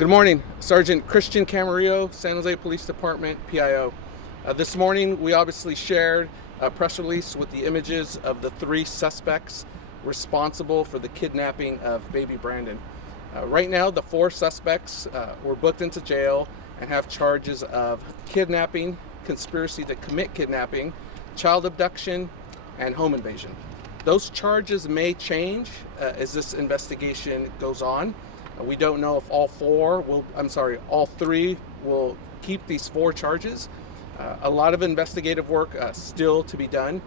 Good morning, Sergeant Christian Camarillo, San Jose Police Department, PIO. This morning, we obviously shared a press release with the images of the 3 suspects responsible for the kidnapping of baby Brandon. Right now, the 4 suspects were booked into jail and have charges of kidnapping, conspiracy to commit kidnapping, child abduction, and home invasion. Those charges may change as this investigation goes on. We don't know if all 3 will keep these 4 charges. A lot of investigative work still to be done.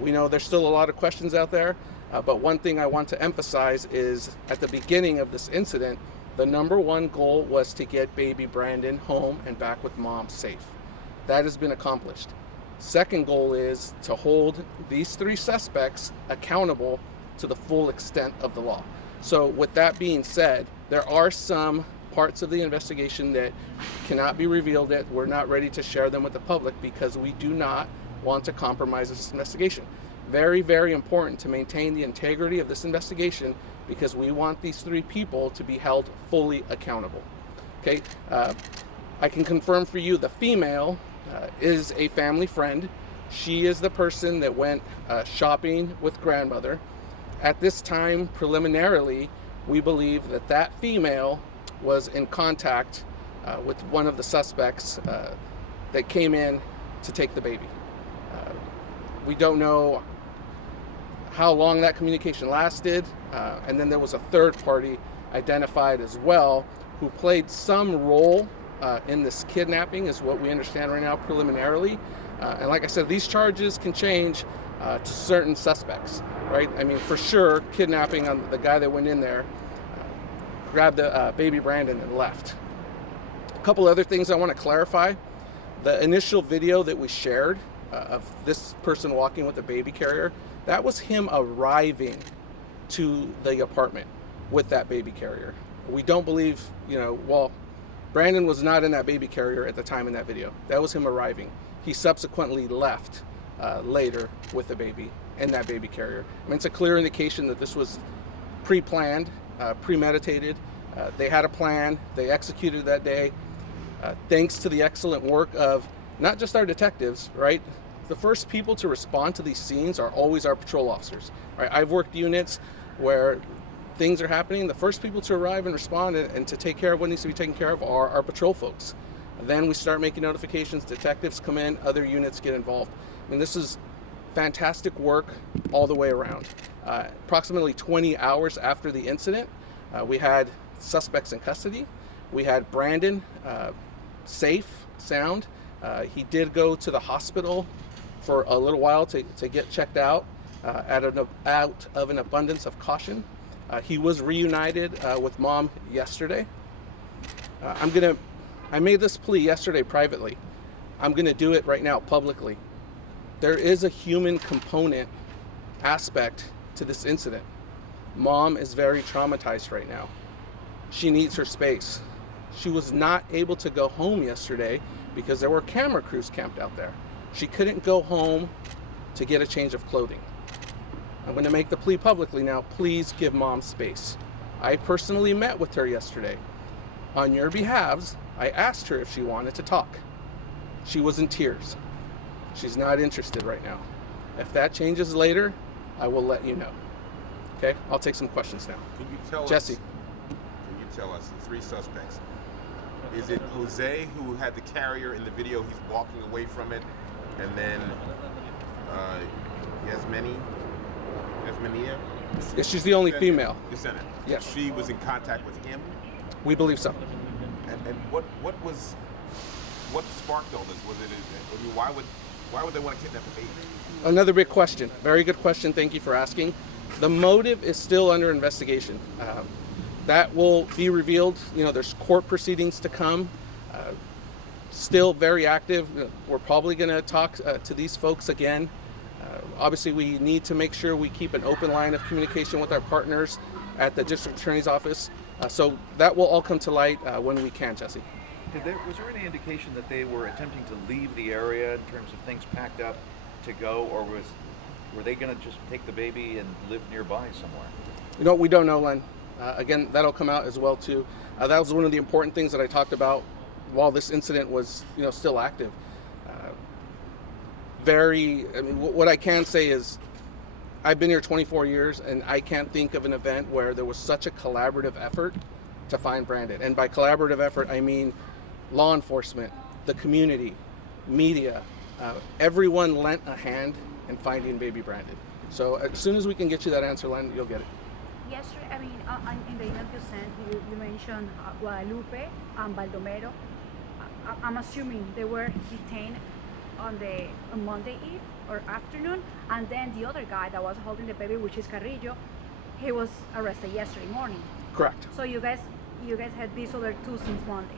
We know there's still a lot of questions out there, but one thing I want to emphasize is at the beginning of this incident, the number 1 goal was to get baby Brandon home and back with mom safe. That has been accomplished. Second goal is to hold these 3 suspects accountable to the full extent of the law. So with that being said, there are some parts of the investigation that cannot be revealed yet. We're not ready to share them with the public because we do not want to compromise this investigation. Very, very important to maintain the integrity of this investigation because we want these 3 people to be held fully accountable. Okay, I can confirm for you the female is a family friend. She is the person that went shopping with grandmother. At this time, preliminarily, we believe that that female was in contact with one of the suspects that came in to take the baby. We don't know how long that communication lasted, and then there was a third party identified as well who played some role in this kidnapping is what we understand right now preliminarily. And like I said, these charges can change to certain suspects, right? I mean, for sure, kidnapping on the guy that went in there, grabbed the baby Brandon and left. A couple other things I want to clarify. The initial video that we shared of this person walking with a baby carrier, that was him arriving to the apartment with that baby carrier. We don't believe, Brandon was not in that baby carrier at the time in that video. That was him arriving. He subsequently left later with the baby in that baby carrier. I mean, it's a clear indication that this was pre-planned, premeditated. They had a plan. They executed that day. Thanks to the excellent work of not just our detectives, right? The first people to respond to these scenes are always our patrol officers, right? I've worked units where things are happening. The first people to arrive and respond and to take care of what needs to be taken care of are our patrol folks. Then we start making notifications, detectives come in, other units get involved. I mean, this is fantastic work all the way around. Approximately 20 hours after the incident, we had suspects in custody. We had Brandon safe, sound. He did go to the hospital for a little while to get checked out out of an abundance of caution. He was reunited with mom yesterday. I made this plea yesterday privately. I'm gonna do it right now publicly. There is a human component aspect to this incident. Mom is very traumatized right now. She needs her space. She was not able to go home yesterday because there were camera crews camped out there. She couldn't go home to get a change of clothing. I'm going to make the plea publicly now. Please give mom space. I personally met with her yesterday. On your behalves, I asked her if she wanted to talk. She was in tears. She's not interested right now. If that changes later, I will let you know. Okay, I'll take some questions now. Can you tell Jesse. Can you tell us the 3 suspects? Is it Jose who had the carrier in the video? He's walking away from it, and then Yasmania? Yeah, she's the only female. Descendant. Yes. She was in contact with him. We believe so. And what sparked all this? Was it? I mean, why would they want to kidnap the baby? Another big question. Very good question. Thank you for asking. The motive is still under investigation. That will be revealed. There's court proceedings to come. Still very active. We're probably going to talk to these folks again. Obviously, we need to make sure we keep an open line of communication with our partners at the district attorney's office. So that will all come to light when we can, Jesse. Was there any indication that they were attempting to leave the area in terms of things packed up to go, or were they going to just take the baby and live nearby somewhere? We don't know, Len. Again, that'll come out as well too. That was one of the important things that I talked about while this incident was, still active. What I can say is I've been here 24 years and I can't think of an event where there was such a collaborative effort to find Brandon. And by collaborative effort, I mean law enforcement, the community, media, everyone lent a hand in finding baby Brandon. So as soon as we can get you that answer, Len, you'll get it. Yesterday, in the email you sent, you mentioned Guadalupe and Baldomero. I'm assuming they were detained on Monday Eve or afternoon, and then the other guy that was holding the baby, which is Carrillo, he was arrested yesterday morning. Correct. So you guys had these other two since Monday.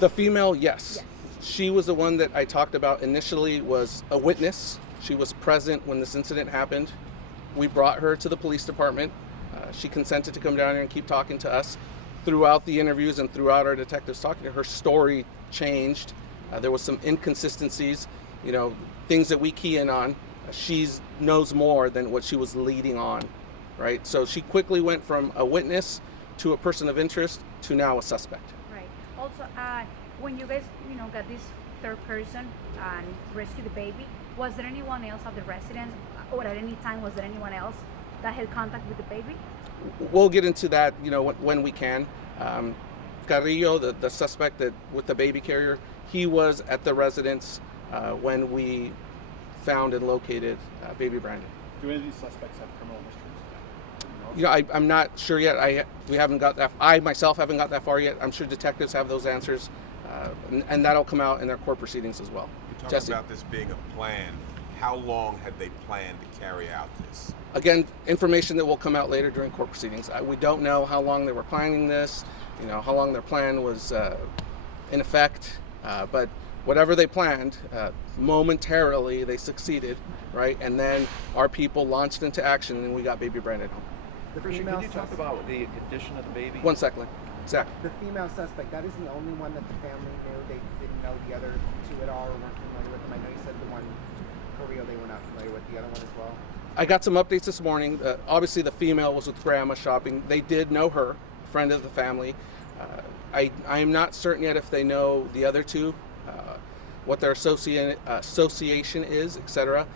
The female, yes. She was the one that I talked about initially, was a witness. She was present when this incident happened. We brought her to the police department. She consented to come down here and keep talking to us. Throughout the interviews and throughout our detectives talking to her, story changed. There was some inconsistencies, things that we key in on. She knows more than what she was leading on, right? So she quickly went from a witness to a person of interest to now a suspect. Right. Also, when you guys, got this third person and rescued the baby, was there anyone else at the residence, or at any time was there anyone else that had contact with the baby? We'll get into that, when we can. Carrillo, the suspect with the baby carrier, he was at the residence when we found and located baby Brandon. Do any of these suspects have criminal histories? I'm not sure yet. We haven't got that. I myself haven't got that far yet. I'm sure detectives have those answers, and that'll come out in their court proceedings as well. You talk Jesse. about this being a plan. How long had they planned to carry out this? Again, information that will come out later during court proceedings. We don't know how long they were planning this, how long their plan was in effect, but whatever they planned, momentarily they succeeded, right? And then our people launched into action and we got baby Brandon home. The Christian, female could you talk suspect- about the condition of the baby? 1 second, Zach. The female suspect, that isn't the only one that the family knew. They didn't know the other two at all or weren't familiar with them. I know you said the one, Carrillo, they were not familiar with the other one as well. I got some updates this morning. Obviously, the female was with grandma shopping. They did know her, a friend of the family. I am not certain yet if they know the other two, what their association is, etc.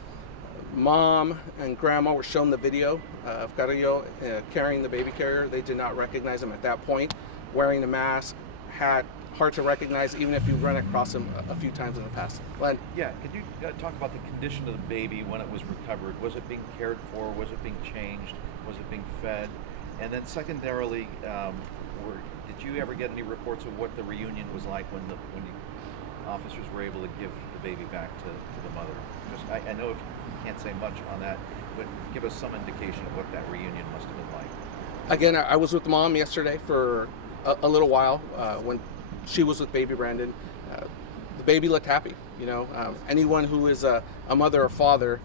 Mom and grandma were shown the video of Carrillo carrying the baby carrier. They did not recognize him at that point. Wearing a mask, hat, hard to recognize even if you run across him a few times in the past. Len? Yeah, could you talk about the condition of the baby when it was recovered? Was it being cared for? Was it being changed? Was it being fed? And then secondarily, did you ever get any reports of what the reunion was like when the officers were able to give the baby back to the mother? Just, I know you can't say much on that, but give us some indication of what that reunion must have been like. Again, I was with Mom yesterday for a little while when she was with baby Brandon. The baby looked happy. Anyone who is a mother or father,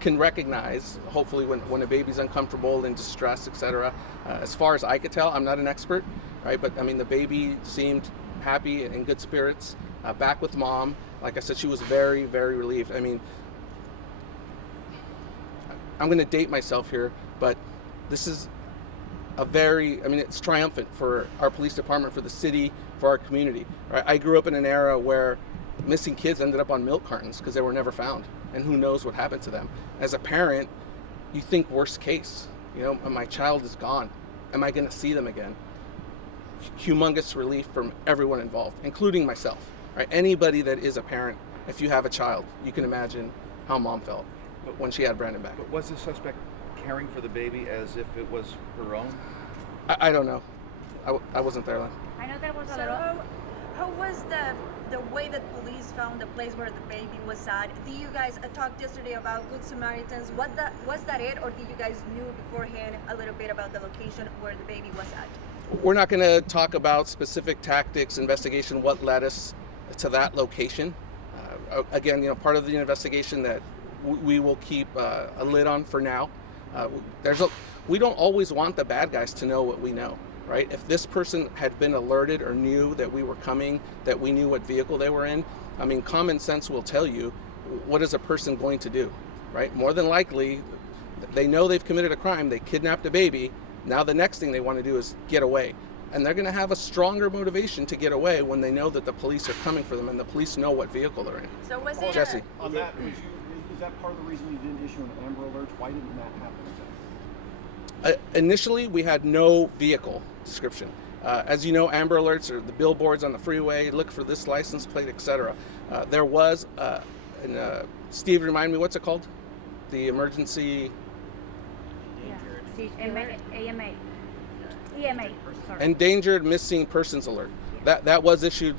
can recognize, hopefully, when a baby's uncomfortable and distressed, etc. As far as I could tell, I'm not an expert, right? But the baby seemed happy and in good spirits. Back with Mom, like I said, she was very, very relieved. I'm going to date myself here, but this is it's triumphant for our police department, for the city, for our community. Right? I grew up in an era where missing kids ended up on milk cartons because they were never found, and who knows what happened to them. As a parent, you think worst case. My child is gone. Am I going to see them again? Humongous relief from everyone involved, including myself. Right? Anybody that is a parent, if you have a child, you can imagine how Mom felt when she had Brandon back. But was the suspect caring for the baby as if it was her own? I don't know. I wasn't there then. I know there was a So little. how was the way that police found the place where the baby was at? Did you guys talked yesterday about Good Samaritans? Was that it, or did you guys knew beforehand a little bit about the location where the baby was at? We're not going to talk about specific tactics, investigation, what led us to that location. Again, part of the investigation that we will keep a lid on for now. We don't always want the bad guys to know what we know, right? If this person had been alerted or knew that we were coming, that we knew what vehicle they were in, common sense will tell you, what is a person going to do, right? More than likely, They know they've committed a crime. They kidnapped a baby. Now the next thing they want to do is get away. And they're going to have a stronger motivation to get away when they know that the police are coming for them and the police know what vehicle they're in. So was it Jesse. On that, is that part of the reason you didn't issue an Amber Alert? Why didn't that happen? Initially, we had no vehicle description. As you know, Amber Alerts are the billboards on the freeway, look for this license plate, etc. There was, Steve, remind me, what's it called? The emergency... AMA. EMA. Sorry. Endangered Missing Persons Alert. That was issued,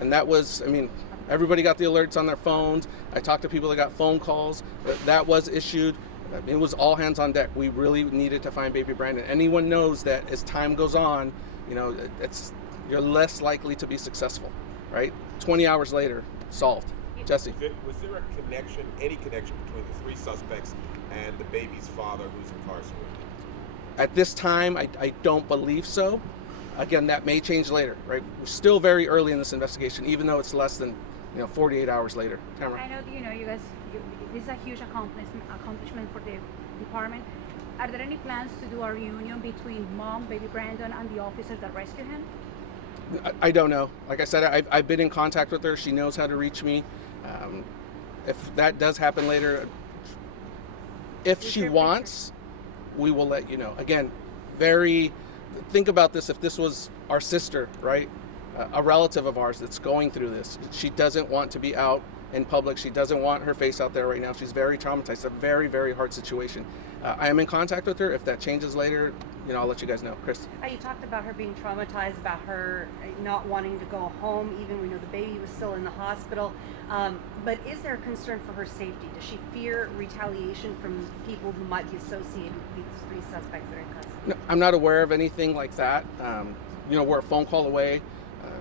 and that was, I mean, everybody got the alerts on their phones. I talked to people that got phone calls. That was issued. It was all hands on deck. We really needed to find baby Brandon. Anyone knows that as time goes on, you know, you're less likely to be successful, right? 20 hours later, solved. Jesse. Was there a connection, any connection between the three suspects and the baby's father who's incarcerated? At this time, I don't believe so. Again, that may change later, right? We're still very early in this investigation, even though it's less than 48 hours later. Tamara. I know you guys. This is a huge accomplishment for the department. Are there any plans to do a reunion between mom, baby Brandon, and the officers that rescued him? I don't know. Like I said, I've been in contact with her. She knows how to reach me. If that does happen later, if she wants, we will let you know. Again, think about this. If this was our sister, right? A relative of ours that's going through this. She doesn't want to be out in public. She doesn't want her face out there right now. She's very traumatized. It's a very, very hard situation. I am in contact with her. If that changes later, I'll let you guys know. Chris? You talked about her being traumatized, about her not wanting to go home, even we know the baby was still in the hospital. But is there a concern for her safety? Does she fear retaliation from people who might be associated with these three suspects that are in custody? No, I'm not aware of anything like that. We're a phone call away.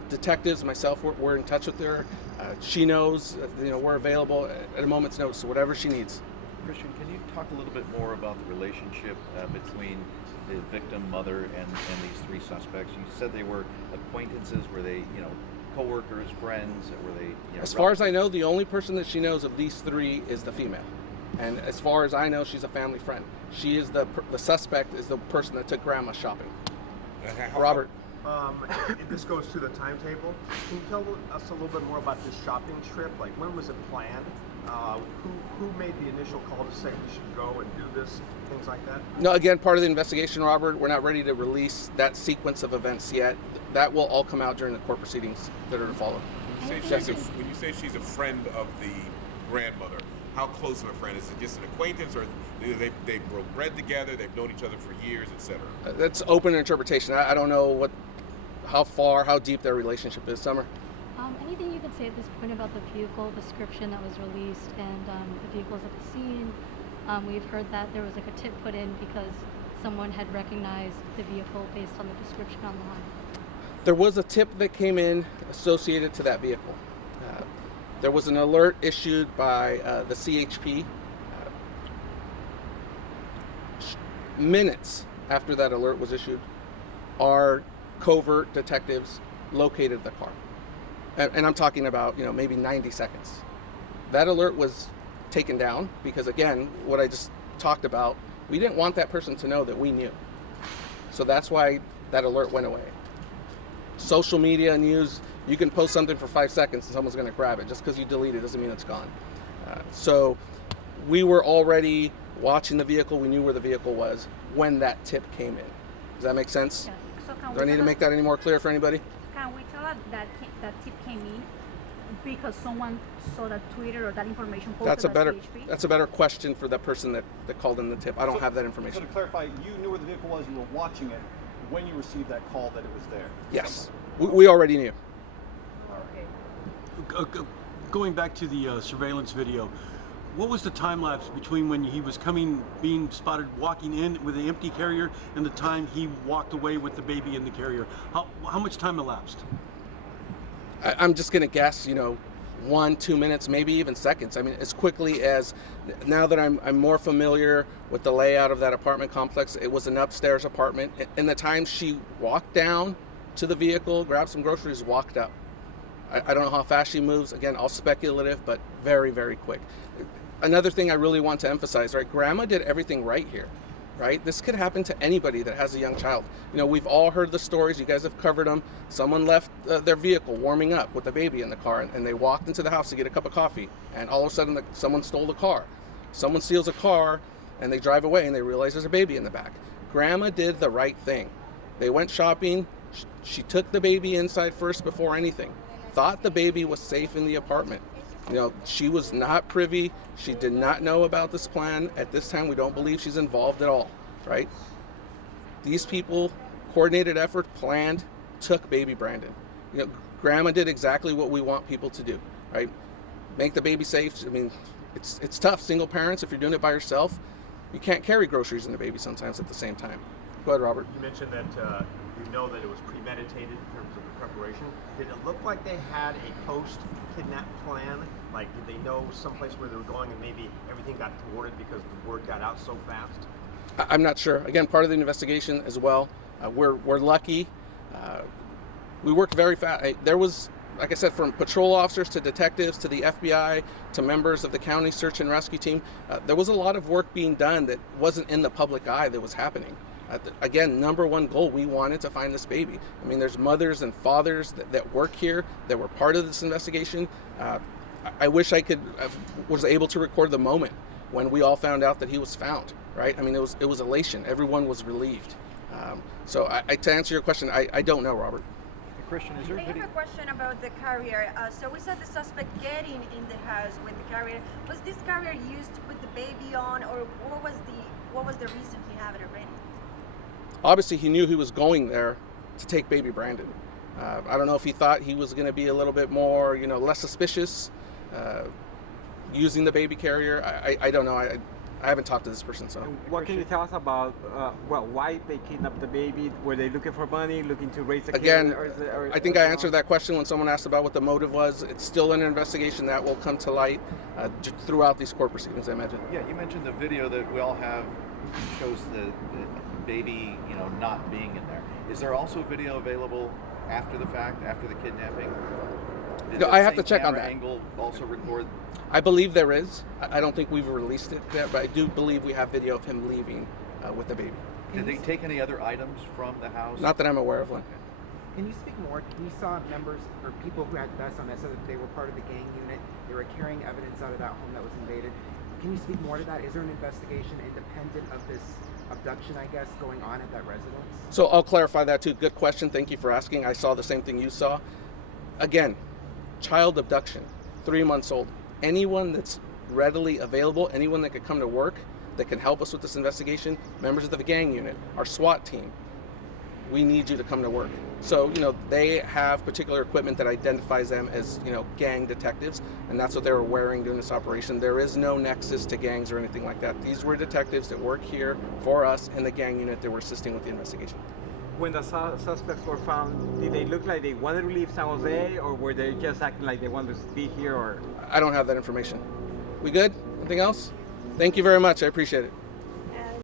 Detectives, myself, we're in touch with her. She knows, we're available at a moment's notice, so whatever she needs. Christian, can you talk a little bit more about the relationship between the victim mother and these three suspects? You said they were acquaintances. Were they, co-workers, friends? Or were they, As far as I know, the only person that she knows of these three is the female. And as far as I know, she's a family friend. She is the suspect is the person that took grandma shopping. Robert. This goes to the timetable. Can you tell us a little bit more about this shopping trip? Like, when was it planned? Who made the initial call to say we should go and do this? Things like that? No, again, part of the investigation, Robert. We're not ready to release that sequence of events yet. That will all come out during the court proceedings that are to follow. When you say she's a friend of the grandmother, how close of a friend? Is it just an acquaintance, or they broke bread together, they've known each other for years, etc.? That's open interpretation. I don't know how deep their relationship is. Summer? Anything you can say at this point about the vehicle description that was released and the vehicles at the scene? We've heard that there was like a tip put in because someone had recognized the vehicle based on the description online. There was a tip that came in associated to that vehicle. There was an alert issued by the CHP. Minutes after that alert was issued, our covert detectives located the car. And I'm talking about, maybe 90 seconds. That alert was taken down because, again, what I just talked about, we didn't want that person to know that we knew. So that's why that alert went away. Social media news, you can post something for 5 seconds and someone's going to grab it. Just because you delete it doesn't mean it's gone. So we were already watching the vehicle. We knew where the vehicle was when that tip came in. Does that make sense? Yeah. So Do I need to make that any more clear for anybody? Can we tell that tip came in because someone saw that Twitter or that information posted CHP? That's a better question for the person that called in the tip. I don't have that information. So to clarify, you knew where the vehicle was, you were watching it when you received that call that it was there? Yes. We already knew. Going back to the surveillance video, what was the time lapse between when he was being spotted walking in with an empty carrier and the time he walked away with the baby in the carrier? How much time elapsed? I'm just going to guess, 1-2 minutes, maybe even seconds. I mean, as quickly as, now that I'm more familiar with the layout of that apartment complex, it was an upstairs apartment. In the time she walked down to the vehicle, grabbed some groceries, walked up. I don't know how fast she moves. Again, all speculative, but very, very quick. another thing I really want to emphasize, right? Grandma did everything right here, right? This could happen to anybody that has a young child. You know, we've all heard the stories. You guys have covered them. Someone left their vehicle warming up with a baby in the car, and they walked into the house to get a cup of coffee, and all of a sudden someone stole the car. Someone steals a car, and they drive away, and they realize there's a baby in the back. Grandma did the right thing. They went shopping. She took the baby inside first before anything. Thought the baby was safe in the apartment. You know, she was not privy. She did not know about this plan. At this time, we don't believe she's involved at all, right? These people, coordinated effort, planned, took baby Brandon. You know, Grandma did exactly what we want people to do, right? Make the baby safe. I mean, it's tough. Single parents, if you're doing it by yourself, you can't carry groceries and the baby sometimes at the same time. Go ahead, Robert. You mentioned that you know that it was premeditated in terms of the preparation. Did it look like they had a post-kidnap plan? Like, did they know someplace where they were going and maybe everything got thwarted because the word got out so fast? I'm not sure. Again, part of the investigation as well. We're lucky. We worked very fast. There was, like I said, from patrol officers to detectives to the FBI to members of the county search and rescue team, there was a lot of work being done that wasn't in the public eye that was happening. Again, number one goal, we wanted to find this baby. I mean, there's mothers and fathers that work here that were part of this investigation. I wish I was able to record the moment when we all found out that he was found, right? I mean, it was elation. Everyone was relieved. So to answer your question, I don't know, Robert. Christian, is there I have a question about the carrier. So we saw the suspect getting in the house with the carrier. Was this carrier used to put the baby on, or what was the reason he had it already? Obviously, he knew he was going there to take baby Brandon. I don't know if he thought he was going to be a little bit more, less suspicious using the baby carrier. I don't know. I haven't talked to this person, so. What can you tell us about, why they kidnapped the baby? Were they looking for money, looking to raise a kid? Again, I think I answered that question when someone asked about what the motive was. It's still an investigation that will come to light throughout these court proceedings, I imagine. Yeah, you mentioned the video that we all have shows the baby, not being in there. Is there also video available after the fact, after the kidnapping? Did I have to check on camera that. Angle also record? I believe there is. I don't think we've released it yet, but I do believe we have video of him leaving with the baby. Did they take any other items from the house? Not that I'm aware of, Lynn. Can you speak more? We saw members or people who had vests on that said that they were part of the gang unit. They were carrying evidence out of that home that was invaded. Can you speak more to that? Is there an investigation independent of this abduction, I guess, going on at that residence? So I'll clarify that too. Good question. Thank you for asking. I saw the same thing you saw. Again, child abduction, 3 months old. Anyone that's readily available, anyone that could come to work, that can help us with this investigation, members of the gang unit, our SWAT team, we need you to come to work. So, they have particular equipment that identifies them as, gang detectives, and that's what they were wearing during this operation. There is no nexus to gangs or anything like that. These were detectives that work here for us in the gang unit that were assisting with the investigation. When the suspects were found, did they look like they wanted to leave San Jose, or were they just acting like they wanted to be here? Or I don't have that information. We good? Anything else? Thank you very much. I appreciate it.